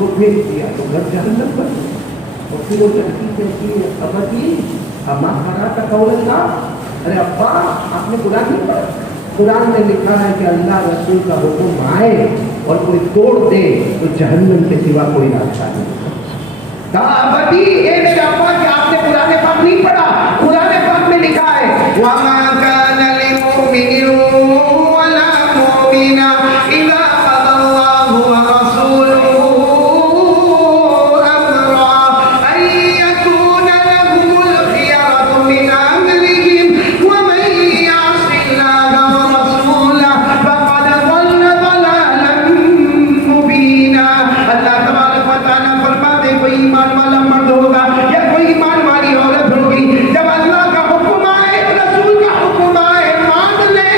کو بھیج دیا تو گھر جہنم پر، اور پھر وہ لڑکی کہتی ہے ابا جی اما کھانا کا قول تھا، ارے ابا آپ نے قرآن نہیں پڑھا؟ قرآن میں لکھا ہے کہ اللہ رسول کا حکم آئے اور کوئی توڑ دے تو جہنم کے سوا کوئی راستہ نہیں۔ کہا ابا جی اے میرے ابا کہ آپ نے قرآن پاک نہیں پڑھا، قرآن پاک میں لکھا ہے وَمَا كَانَ لِمُؤْمِنٍ وَلَا مُؤْمِنَةٍ إِذَا قَضَى اللَّهُ وَرَسُولُهُ أَمْرًا أَن يَكُونَ لَهُمُ الْخِيَرَةُ مِنْ أَمْرِهِمْ وَمَن يَعْصِ اللَّهَ وَرَسُولَهُ فَقَدْ ضَلَّ ضَلَالًا مُبِينًا۔ اللہ تبارک و تعالیٰ فرماتے کوئی ایمان والا مرد ہوگا یا کوئی ایمان والی عورت ہوگی، جب اللہ کا حکم آئے، رسول کا حکم آئے، مان لے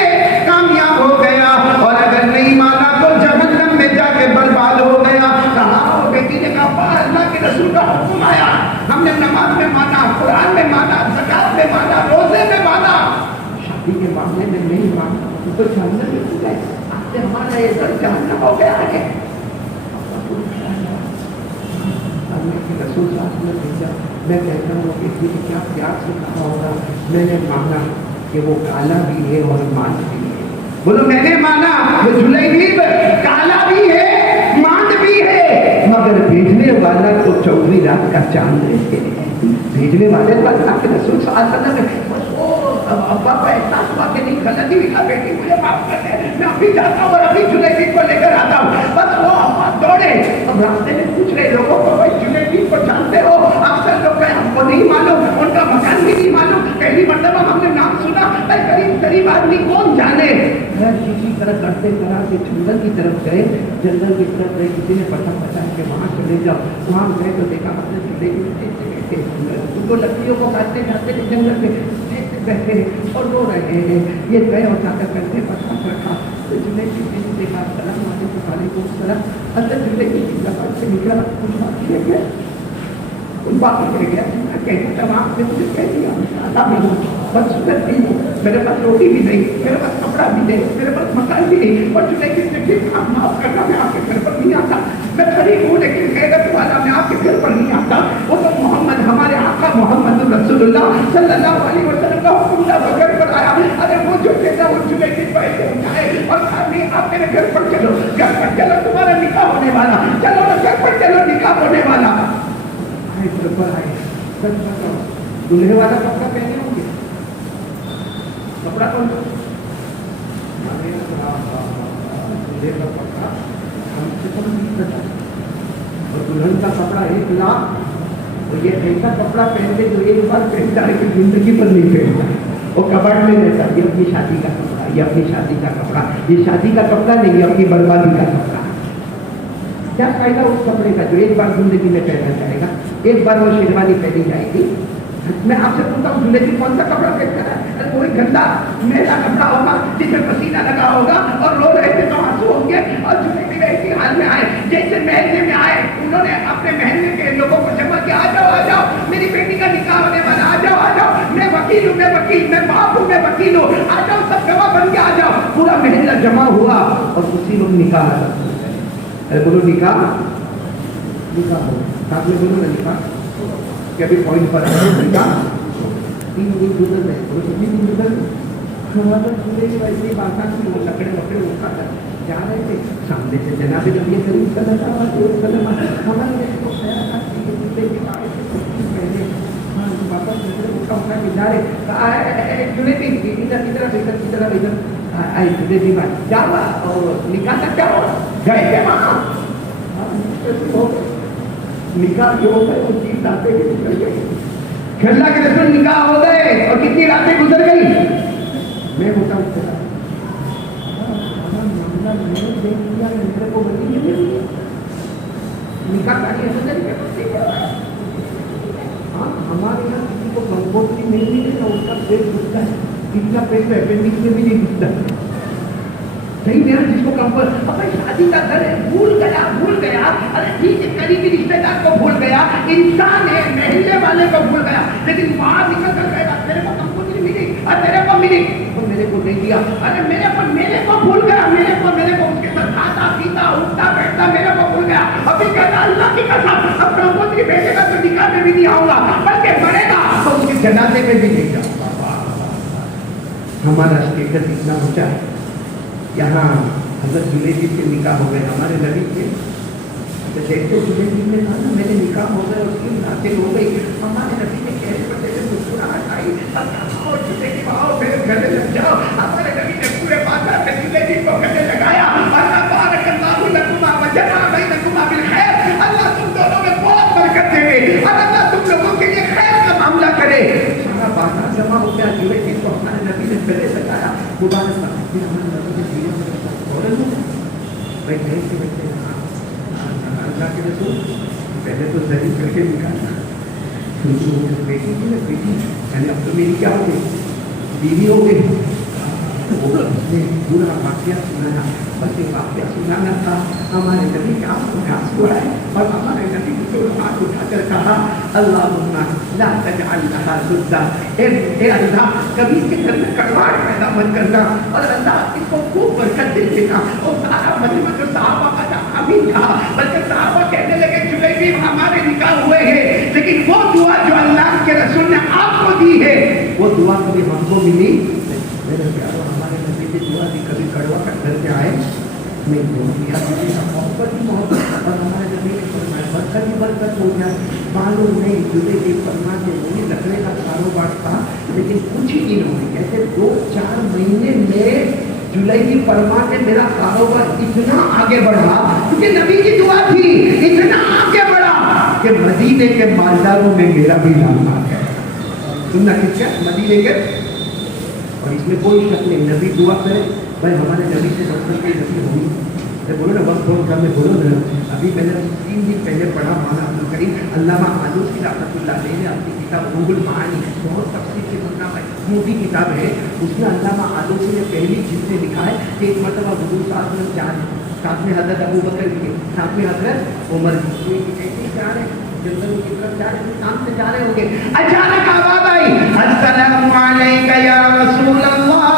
کامیاب ہو گیا، اور اگر نہیں مانا تو جہنم میں جا کے برباد ہو گیا۔ کہا وہ بیٹی نے کہا اللہ کے رسول کا حکم آیا، ہم نے نماز میں مانا، قرآن میں مانا، زکات میں مانا، روزے میں مانا، شادی کے معاملے میں نہیں مانا تو جہنم میں گئے، آپ سے ہمارا یہ گھر جہنم ہو گیا ہے۔ رسول صاحب نے بھیجا، میں کہتا ہوں کہ کیا پیار سے کہا ہوگا، میں نے مانا کہ وہ کالا بھی ہے اور ماند بھی ہے۔ بولو میں نے مانا وہ جلیبیب کالا بھی ہے ماند بھی ہے، مگر بھیجنے والا تو 14 رات کا چاند ہے۔ بھیجنے والے تو اللہ کے رسول صلی اللہ علیہ وسلم ہے۔ ابا کا احساس ہوا کہ نہیں غلطی ہوئی تھا، بیٹی مجھے معاف کر دے، میں ابھی جاتا ہوں اور ابھی جلیبیب کو لے کر آتا ہوں۔ بس وہ ابا دوڑے، اب راستے میں پوچھ رہے لوگوں کو بھائی جلیبیب کو جانتے ہو؟ اکثر لوگ کہیں ہم کو نہیں معلوم، ان کا مکان بھی نہیں معلوم، پہلی مرتبہ ہم نے نام سنا، قریب قریب آدمی کون جانے۔ کسی طرح کرتے کراتے جنگل کی طرف گئے، جنگل کی طرف گئے، کسی نے پتا کہ وہاں چلے جاؤ، وہاں گئے تو دیکھا ہم نے جلیبیب ان کو لکڑیوں کو کاٹتے کاٹتے جنگل میں بیٹھے اور رو رہے ہیں۔ یہ گئے اور جا کر کرتے پتا رکھا تو جلیبیب نے دیکھا السلام علیکم وعلیکم السلام، اندر جلیبیب کی زبان سے نکلا کچھ باقی رہ گیا، ان باقی رہ گیا، کہنا تھا آپ نے مجھے کہہ دیا آتا بھی ہوں، بس سنت بھی ہوں، میرے پاس روٹی بھی نہیں، میرے پاس کپڑا بھی نہیں، میرے پاس مکان بھی نہیں، اور جلیبیب نے پھر معاف کرنا میں آپ کے گھر پر نہیں آتا، میں غریب ہوں لیکن غیرت والا میں آپ کے گھر پر نہیں آتا۔ وہ تو محمد ہمارے آقا محمد رسول اللہ صلی اللہ علیہ وسلم کا حکم تھا، وہ گھر پر آیا، ارے وہ جو کہتا وہ جلیبیب بیٹھے اٹھائے اور نہیں آپ میرے گھر پر چلو، گھر پر چلو تمہارا نکاح ہونے والا، چلو نا گھر پر چلو نکاح ہونے والا۔ آئے گھر پر آئے، سچ بتاؤ دلہے والا کپڑا پہنے ہوں گے، کپڑا کون سا دلہے کا کپڑا کم سے کم 20,000 اور دلہن کا کپڑا 1,00,000، اور یہ ایسا کپڑا پہنتے جو ایک بار پہنتا ہے کہ زندگی پر نہیں پہنتا، وہ کباڑ میں رہتا، یہ اپنی شادی کا کپڑا، یہ اپنی شادی کا کپڑا، یہ شادی کا کپڑا نہیں، یہ اپنی بربادی کا کپڑا۔ کیا فائدہ اس کپڑے کا جو ایک بار زندگی میں پہنا جائے گا، ایک بار وہ شیروانی پہنی جائے گی۔ میں آپ سے پوچھتا ہوں زندگی کون سا کپڑا پہنتا ہے؟ کوئی گندا میلا کپڑا ہوگا جس میں پسینہ لگا ہوگا اور رو رہے تھے تو آنسو ہوں گے، اور جلیبیب ایسی حال میں آئے جیسے محلے میں آئے، انہوں نے اپنے محلے کے لوگوں کو جمع کیا، آ جاؤ میری بیٹی کا نکاح ہونے والا، آ جاؤ میں وکیل ہوں، میں وکیل، میں باپ ہوں، میں وکیل ہوں، آ جاؤ سب گواہ بن کے آ جاؤ۔ پورا محلہ جمع ہوا اور اسی وقت نکاح بولو نکاح ہو، ساتھ میں بولو نا نکاح، کہ ابھی پوائنٹ پر ہے نکاح 3 دن گزر گئے، بولو 3 دن گزر گئے، ہمارا پورے کی ویسے ہی بات کی وہ لکڑے وکڑے اٹھا کر جا رہے تھے، سامنے سے جناب نبی کریم صلی اللہ علیہ وسلم ہمارے کو خیال تھا کہ یہ دوسرے کے بارے سے پہلے واپس اٹھا اٹھا کے جا رہے، جلیبیب ادھر آئے جلیبیب کیا ہوا اور نکاح کا کیا ہوا، گئے تھے وہاں نکاح جو ہوتا ہے وہ 3 راتیں گزر گئی، اللہ کے رسول نکاح ہو گئے اور کتنی راتیں گزر گئی۔ میں ہوتا ہوں میرے کو نکاح کا ہمارے یہاں کسی کو گنگوتری مل بھی نہیں نا، اس کا پیٹ گھستا ہے، کتنا پیٹ میں اپینڈکس میں بھی نہیں گھستا ہے، صحیح نہیں، جس کو کمپل اپنے شادی کا گھر ہے بھول گیا، ارے ٹھیک ہے قریبی رشتے دار کو بھول گیا، انسان ہے محلے والے کو بھول گیا، لیکن باہر نکل کر گئے میرے کو کمپنی ملی اور میرے کو ملی تو میرے کو نہیں دیا، ارے میرے کو بھول گیا، میرے کو اس کے ساتھ کھاتا پیتا اٹھتا بیٹھتا میرے کو بھول گیا، ابھی کہتا اللہ میں بھی نہیں آؤں گا، بلکہ مرے گا تو اس کے جنازے میں بھی نہیں جاؤں گا۔ ہمارا اسٹیٹس اتنا اونچا ہے، یہاں حضرت جنید سے نکاح ہو گئے ہمارے نبی کے، تو دیکھتے جنید نے کہا نا میرے نکاح ہو گئے، اس کی ناطق ہو گئی، ہمارے نبی نے کہنے پر جیسے مسکراہٹ آئی، آؤ جنید آؤ میرے گلے لگ جاؤ، ہمارے نبی نے پورے بازار میں جنید کو گلے لگایا، اللہ بارک اللہ لکما وجمع بینکما بالخیر، اللہ تم دونوں میں بہت برکت دے گے اور اللہ تم لوگوں کے لیے خیر کا معاملہ کرے۔ سارا بازار جمع ہو گیا، جنید کو ہمارے نبی نے گلے لگایا، مبارک بات ہے ہمارے نبی نے جینے میں فوراً ہو بھائی کہیں سے بچے اللہ کے رسول پہلے تو ذریع کر کے نکالنا، بیٹی تھی نا بیٹی، یعنی اب تو میری کیا ہو گئی، بیوی ہو گئی، اس نے پورا واقعہ سنایا، بس یہ واقعہ سنانا تھا، ہمارے نبی کے آنکھوں میں آنسو آئے اور ہمارے نبی نے دونوں ہاتھ اٹھا کر کہا اللہم لا تجعل لها سدا، اے اللہ کبھی اس کے گھر میں کڑواہٹ پیدا مت کرنا، اور اللہ اس کو خوب برکت دے دینا۔ اور سارا مجمع جو صحابہ کا نام بھی تھا، بلکہ صحابہ کہنے لگے جلیبی ہمارے نکاح ہوئے ہیں، لیکن وہ دعا جو اللہ کے رسول نے آپ کو دی ہے وہ دعا کبھی ہم کو ملی میرے پیاروں، ہمارے نبی کی دعا بھی کبھی کڑوا کر گھر سے آئے نہیں دیا، محبت ہی محبت، اور ہمارے نبی نے فرمایا برکت ہی برکت ہو جائے۔ معلوم نہیں جلے کی فرما کے نہیں رکھنے کا کاروبار تھا، لیکن کچھ ہی دنوں میں کہتے 2-4 مہینے میں جولائی فرما کے میرا کاروبار اتنا آگے بڑھا، کیونکہ نبی کی دعا تھی، اتنا آگے بڑھا کہ مدینے کے مالداروں میں میرا بھی نام آ گیا۔ سننا کس کا مدینے کے، اور اس میں کوئی شک نہیں، نبی دعا کرے بھائی ہمارے نبی سے ڈاکٹر کی نبی ہوئی، بولو نا وقت بہت کم ہے، بولو نا۔ ابھی میں نے 3 دن پہلے پڑھا مولانا عبدالکریم علامہ آلوسی رحمۃ اللہ علیہ نے اپنی کتاب روح المعانی، بہت تفصیل سے پڑھنا موٹی کتاب ہے، اس میں علامہ آلوسی نے پہلی چیز سے لکھا ہے کہ ایک مرتبہ حضور صاحب نے ساتھ میں حضرت ابو بکر کے، ساتھ میں حضرت عمر کی، جا رہے جنگل کی طرف جا رہے، کام سے جا رہے ہوں گے، اچانک آواز آئی السلام علیکہ یا رسول اللہ،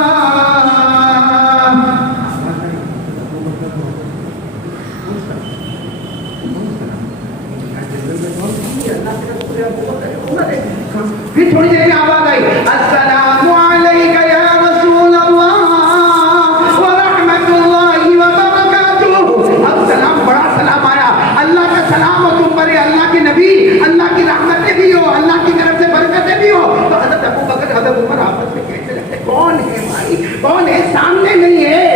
پھر تھوڑی دیر میں آواز آئی السلام علیکہ یا رسول اللہ ورحمۃ اللہ وبرکاتہ۔ اب سلام، بڑا سلام آیا، اللہ کا سلام ہو تم پر، اللہ کے نبی، اللہ کی رحمتیں بھی ہو، اللہ کی طرف سے برکتیں بھی ہو۔ تو حضرت ابو بکر حضرت عمر آپس میں کہتے لگتے کون ہے بھائی، کون ہے، سامنے نہیں ہے۔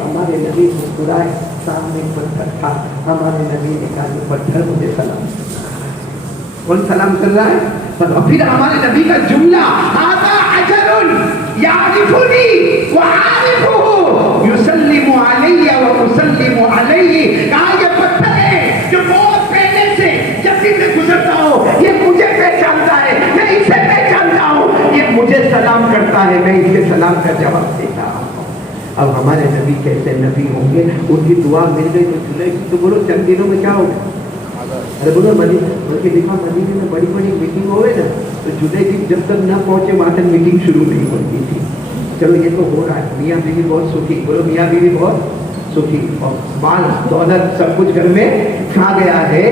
ہمارے نبی مسکرائے، سامنے پتھر تھا، ہمارے نبی نے کہا یہ پتھر مجھے سلام کرتا ہے۔ کون سلام کر رہا ہے؟ پھر ہمارے نبی کا جملہ ھذا حجر یعرفنی وعارفہ یسلم علی واسلم علیہ، کہا یہ پتھر ہے جو بہت پہلے سے جب بھی میں گزرتا ہوں یہ مجھے پہچانتا ہے، میں اسے پہچانتا ہوں، یہ مجھے سلام کرتا ہے، میں اس کے سلام کا جواب دیتا ہوں۔ اب ہمارے نبی کیسے نبی ہوں گے، ان کی دعا مل گئی تو چلے گی، تو بولو چند دنوں میں کیا ہوگا؟ ارے بولو مدینہ، بلکہ دیکھا مدینے میں بڑی بڑی میٹنگ ہوئے نا، تو جدے کی جب تک نہ پہنچے وہاں تک میٹنگ شروع نہیں ہوتی تھی۔ چلو یہ تو ہو رہا ہے، میاں بیوی بہت سکھی، بولو میاں بیوی بہت سکھی، اور مال دولت سب کچھ گھر میں کھا گیا ہے۔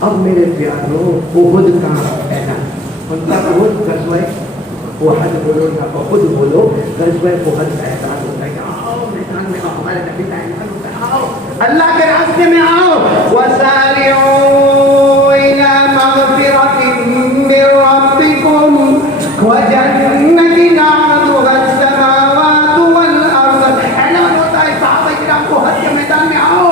اب میرے پیاروں احد کا اعلان، ان کا احد غزوہ احد بولو یا احد بولو، غزوہ احد کا اعلان ہوتا ہے، آؤ میدان میں آؤ، ہمارے نبی کا اعلان ہوتا ہے، آؤ اللہ کے راستے میں آؤ، وَسَارِعُوا إِلَىٰ مَغْفِرَةٍ مِّن رَّبِّكُمْ وَجَنَّةٍ عَرْضُهَا السَّمَاوَاتُ وَالْأَرْضُ۔ اعلان ہوتا ہے صحابہ کرام کو، حج کے میدان میں آؤ۔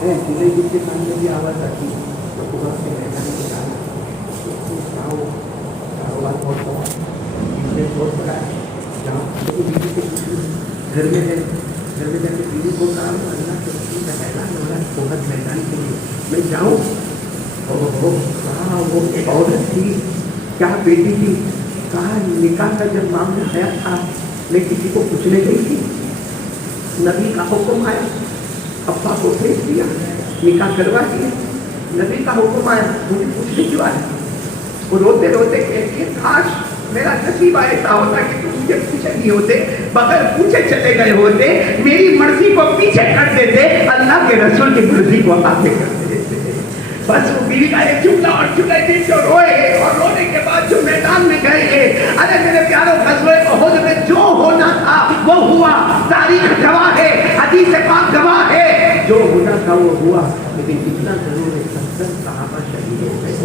چلے جس کے سامنے بھی آواز آتی ہے تو خدا کے میدان میں جانا، آؤ، کاروبار بہت بڑا ہے، بزنس بہت بڑا ہے، جہاں گھر میں ہے، گھر میں جا کے بیوی کو کہا اللہ کے رسول کا اعلان ہو رہا ہے بہت میدان کے لیے میں جاؤں، اور وہ ایک عورت تھی، کیا بیٹی تھی، کہا نکاح کا جب معاملہ آیا تھا میں کسی کو پوچھنے گئی تھی، نبی کا حکم آیا، ابا کو بھیج دیا، نکاح کروا دیا، نبی کا حکم آیا، مجھے پوچھنے کیوں آیا؟ وہ روتے روتے کہتے ہیں کاش میرا نصیب ایسا ہوتا کہ تم مجھے پوچھے نہیں ہوتے، بغیر پوچھے چلے گئے ہوتے، میری مرضی کو پیچھے کر دیتے، اللہ کے رسول کی مرضی کو آگے کر دیتے۔ بس وہ بیوی کا ایک جملہ اور جلیبی جو روئے اور رونے کے بعد جو میدان میں گئے. ارے میرے پیاروں غزوہ احد میں جو ہونا تھا وہ ہوا. تاریخ گواہ ہے, حدیث پاک گواہ ہے, جو ہونا تھا وہ ہوا. لیکن اتنا ضرور ہے 70 صحابہ شہید ہو گئے.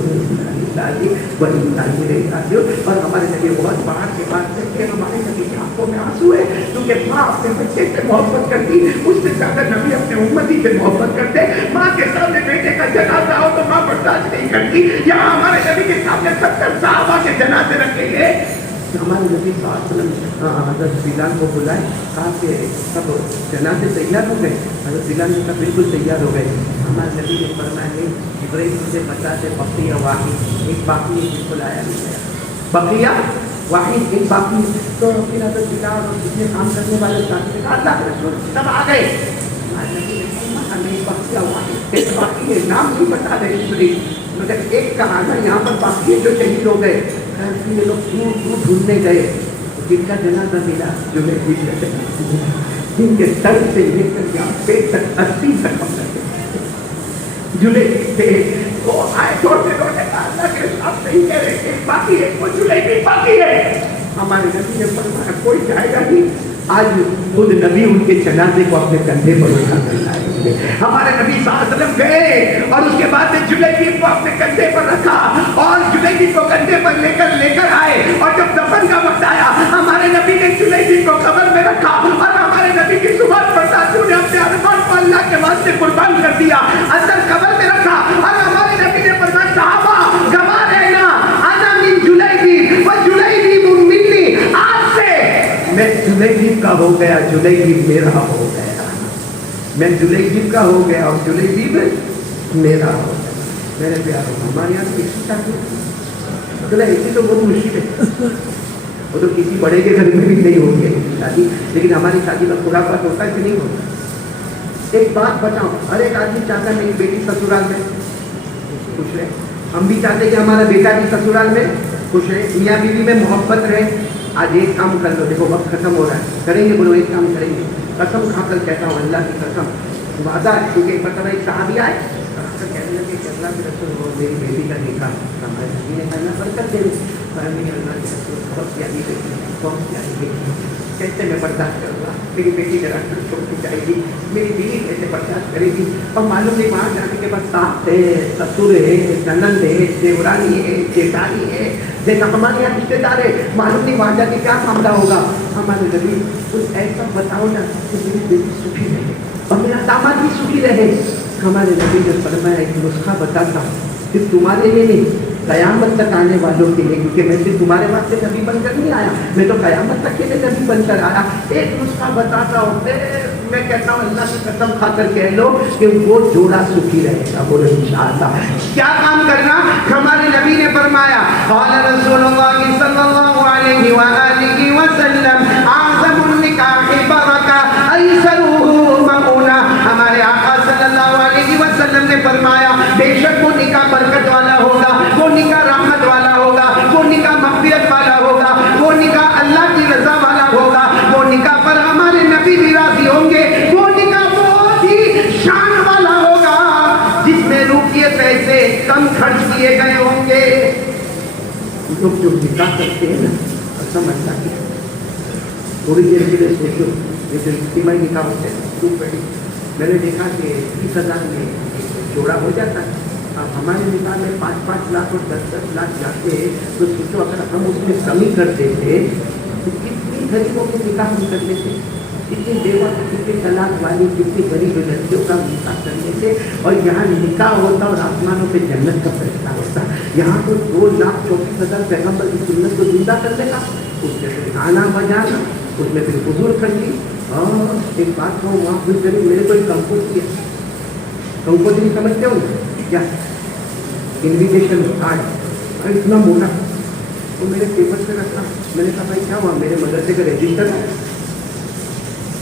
اور ہمارے نبی بہت باہر کے بعد سے کہ ہمارے نبی کی آنکھوں میں آنسو ہے, کیونکہ ماں اپنے بچے سے محبت کرتی, اس سے زیادہ نبی اپنے امتی سے محبت کرتے. ماں کے سامنے بیٹے کا جنازہ ہو تو ماں برداشت نہیں کرتی. یہاں ہمارے نبی کے سامنے 70 صحابہ کے جنازے رکھے گئے. ہمارے نبی صلی اللہ علیہ وسلم حضرت بلال کو بلائے, کہا کہ سب جنازے تیار ہو گئے. حضرت بلال نے کہا بالکل تیار ہو گئے. ہمارے نبی نے فرمایا نہیں, ابراہیم مجھے بتاتے بقیہ واحد, ایک باقی ہے جس کو لایا نہیں گیا. بقیہ واحد, ایک باقی. تو پھر حضرت بلال اور جتنے کام کرنے والے ساتھی نے کہا اللہ کے رسول سب آ گئے. ہمارے نبی نے فرمایا نہیں, بقیہ واحد, ایک باقی ہے, نام نہیں بتا رہے ابراہیم, مگر ایک کا آنا یہاں پر باقی ہے جو شہید ہو گئے. یہ لوگ دور دور ڈھونڈنے گئے, جن کا جنازہ ملا جو میں جن کے سر سے لے کر یہاں پیٹ تک 80 زخم لگے جلے تھے. وہ آئے چھوٹے چھوٹے اللہ کے ساتھ نہیں کہہ رہے, ایک باقی ہے, وہ جلے بھی باقی ہے. ہمارے نبی نے فرمایا کوئی جائے گا نہیں. آج خود نبی ان کے جنازے کو اپنے کندھے پر اٹھا کر لائے. ہمارے نبی صلی اللہ علیہ وسلم گئے اور اس کے بعد میں جلیبی کو اپنے کندھے پر رکھا اور جلیبی کو کندھے پر لے کر آئے. اور جب دفن کا وقت آیا ہمارے نبی نے جلیبی کو قبر میں رکھا اور ہمارے نبی کی زبان پر ساتھیوں نے اپنے ارمان کو اللہ کے واسطے قربان کر دیا, اندر قبر میں رکھا. اور ہمارے نبی نے فرمایا صحابہ گواہ رہنا, انا من جلیبی و جلیبی منی, آج سے میں جلیبی کا ہو گیا, جلیبی میرا ہو گیا. میں جلیبی کا ہو گیا اور جلیبی میں میرا ہو گیا. میرے پیاروں ہمارے یہاں کسی شادی جلیبی تو بہت مشکل ہے, وہ تو کسی بڑے کے گھر میں بھی نہیں ہوگی شادی, لیکن ہماری شادی کا خرافات ہوتا ہے کہ نہیں ہوتا. ایک بات بتاؤ, ہر ایک آدمی چاہتا ہے میری بیٹی سسرال میں خوش رہے, ہم بھی چاہتے ہیں کہ ہمارا بیٹا بھی سسرال میں خوش رہے, میاں بیوی میں محبت رہے. آج ایک کام کر لو, دیکھو وقت ختم ہو رہا ہے, کریں گے بولو ایک کام کریں گے. قسم کھا کر کہتا ہوں, اللہ کی قسم, وعدہ ہے, کیونکہ ایک مرتبہ ایک صحابی آئے کہنے لگے کہ اللہ کے رسول وہ میری بیٹی کا نکاح, ہمارے نبی نے کہنا برکت دے. اللہ کے رسول بہت پیاری بیٹی, بہت پیاری بیٹی, کیسے میں برداشت کروں گا, میری بیٹی میرا چھوڑ جائے گی, میری بیوی کیسے برداشت کرے گی. اور معلوم نہیں وہاں جانے کے بعد ساس ہے, سسر ہے, ننند ہے, دیورانی ہے, جیٹھانی ہے, جیسا ہمارے یہاں رشتے دار ہے, معلوم نہیں وہاں جا کے کیا معاملہ ہوگا. ہمارے نبی کچھ ایسا بتاؤ نا کہ میری بیٹی سکھی رہے اور میرا داماد بھی سکھی رہے. ہمارے نبی نے فرمایا ایک نسخہ بتاتا صرف تمہارے لیے نہیں, قیامت تک آنے والوں کے لیے, کیونکہ میں صرف تمہارے واسطے نبی بن کر نہیں آیا, میں تو قیامت تک کے لیے نبی بن کر آیا. ایک نسخہ بتاتا ہوں, میں کہتا ہوں اللہ کی قسم کھا کر کہہ لو کہ وہ جوڑا سکھی رہے گا, بولو انشاءاللہ. کیا کام کرنا؟ ہمارے نبی نے فرمایا قال رسول اللہ صلی اللہ علیہ وآلہ وسلم اعظم النکاح برکہ ایسرہ مؤونہ. ہمارے آقا صلی اللہ علیہ وسلم نے فرمایا بے شک وہ نکاح برکت والا ہوگا, وہ نکاح رحمت والا ہوگا, وہ نکاح مغفرت والا ہوگا, وہ نکاح اللہ کی رضا والا ہوگا, وہ نکاح پر ہمارے نبی بھی راضی ہوں گے, وہ نکاح بہت ہی شان والا ہوگا جس میں روپیے پیسے کم خرچ کیے گئے ہوں گے. لوگ جو نکاح کرتے ہیں نا, سمجھتا کہ تھوڑی دیر کے لیے سوچو, یہ جو اجتماعی نکاح ہوتے ہیں, میں نے دیکھا کہ 20,000 میں جوڑا ہو جاتا ہے. اب ہمارے نکاح میں 5-5 لاکھ اور 10-10 لاکھ جاتے ہیں, تو سوچو اگر ہم اس میں کمی کر دیتے تو کتنی غریبوں کے نکاح ہم کر لیتے, کتنی بیوہ, کتنی طلاق والی, کتنی غریب لڑکیوں کا نکاح کر لیتے. اور یہاں نکاح ہوتا اور آسمانوں پہ جنت کا فیصلہ ہوتا. یہاں تو 2,34,000 پیغمبر کی سنت کو زندہ کرنے کا, اس میں پھر گانا بجانا, اس میں پھر حضور کرنی. اور ایک بات کہوں, وہاں پھر ضرور میرے کو ایک کمپوز کیا, کمپوز نہیں سمجھتے ہو کیا, انویٹیشن کارڈ اتنا موٹا, وہ میرے پیپر سے رکھا. میں نے کہا بھائی کیا ہوا, میرے مدرسے کا رجسٹر ہے.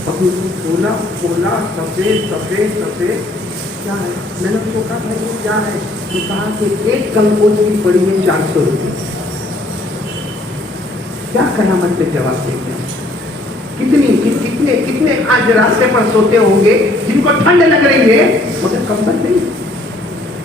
اب کھولا کھولا, سفید سفید سفید, کیا ہے؟ میں نے اس کو کہا بھائی وہ کیا ہے, تو کہا کہ ایک کمپوز کی پڑی ہے 400 روپئے. کیا کرامت پہ جواب دیں گے. کتنے آج راستے پر سوتے ہوں گے جن کو ٹھنڈ لگ رہی ہے مگر کمبل نہیں.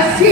80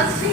80